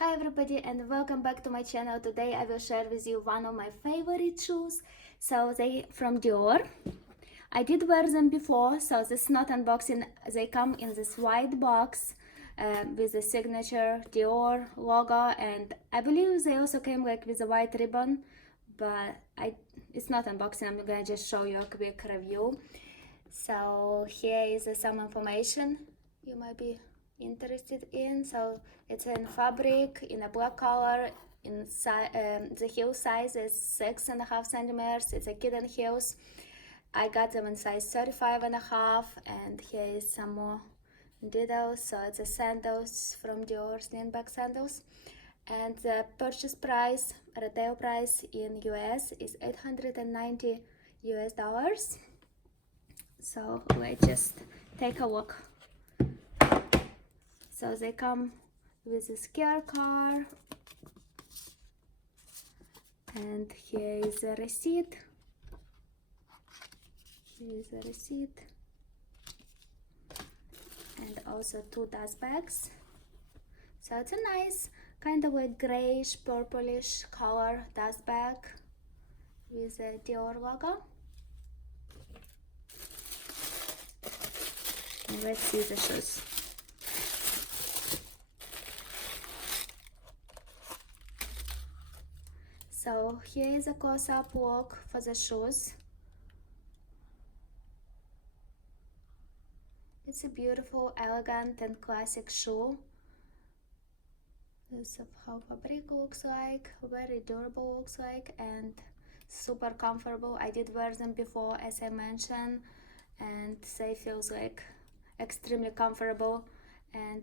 Hi everybody and welcome back to my channel. Today I will share with you one of my favorite shoes. So they from Dior. I did wear them before, so this is not unboxing. They come in this white box with the signature Dior logo, and I believe they also came like with a white ribbon, but it's not unboxing. I'm gonna just show you a quick review. So here is some information you might be interested in. So it's in fabric, in a black color, in the heel size is 6.5 centimeters. It's a Kitten heels. I got them in size 35.5, and here is some more details. So it's a sandals from Dior, Slingback sandals, and the purchase price, retail price in US is $890 US. So let's just take a look. So they come with a scare card, and here is a receipt. Here is a receipt, and also two dust bags. So it's a nice kind of like grayish purplish color dust bag with a Dior logo. And let's see the shoes. So here is a close-up look for the shoes. It's a beautiful, elegant and classic shoe. This is how fabric looks like, very durable looks like, and super comfortable. I did wear them before, as I mentioned, and they feels like extremely comfortable. And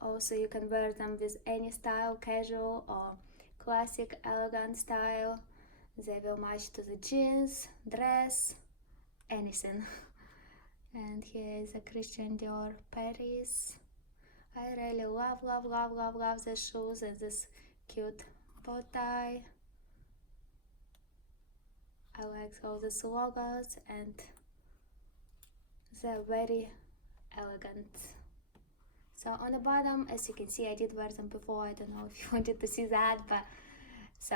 also you can wear them with any style, casual or classic elegant style. They will match to the jeans, dress, anything. And here is a Christian Dior Paris. I really love the shoes and this cute bow tie. I like all these logos, and they're very elegant. So on the bottom, as you can see, I did wear them before. I don't know if you wanted to see that, but so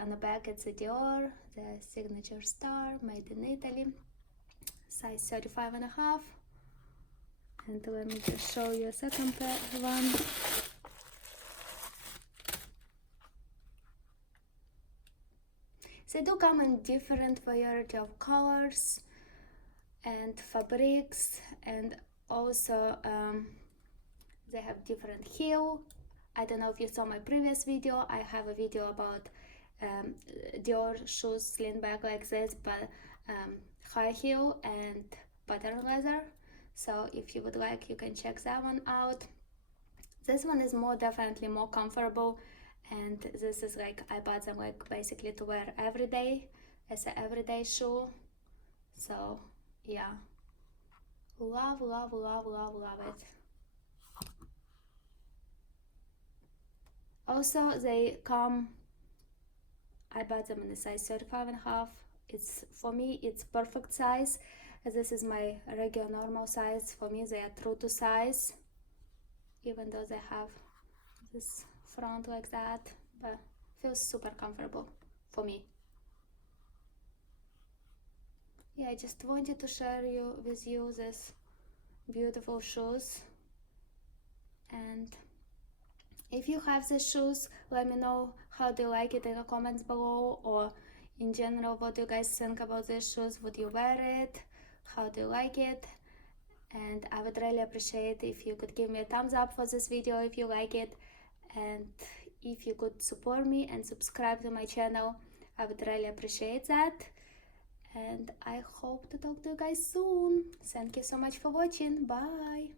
on the back it's a Dior, the signature star, made in Italy, size 35.5. And let me just show you a second one. They do come in different variety of colors and fabrics, and also they have different heel. I don't know if you saw my previous video. I have a video about Dior shoes, slingback like this, but high heel and pattern leather. So if you would like, you can check that one out. This one is definitely more comfortable, and this is like, I bought them like basically to wear every day as an everyday shoe. So yeah, love it. Also they come, I bought them in the size 35.5. It's, for me, it's perfect size, as this is my regular normal size. For me, they are true to size, even though they have this front like that, but feels super comfortable for me. Yeah, I just wanted to share with you this beautiful shoes. And if you have these shoes, let me know how do you like it in the comments below, or in general, what do you guys think about these shoes? Would you wear it? How do you like it? And I would really appreciate if you could give me a thumbs up for this video if you like it, and if you could support me and subscribe to my channel. I would really appreciate that, and I hope to talk to you guys soon. Thank you so much for watching. Bye.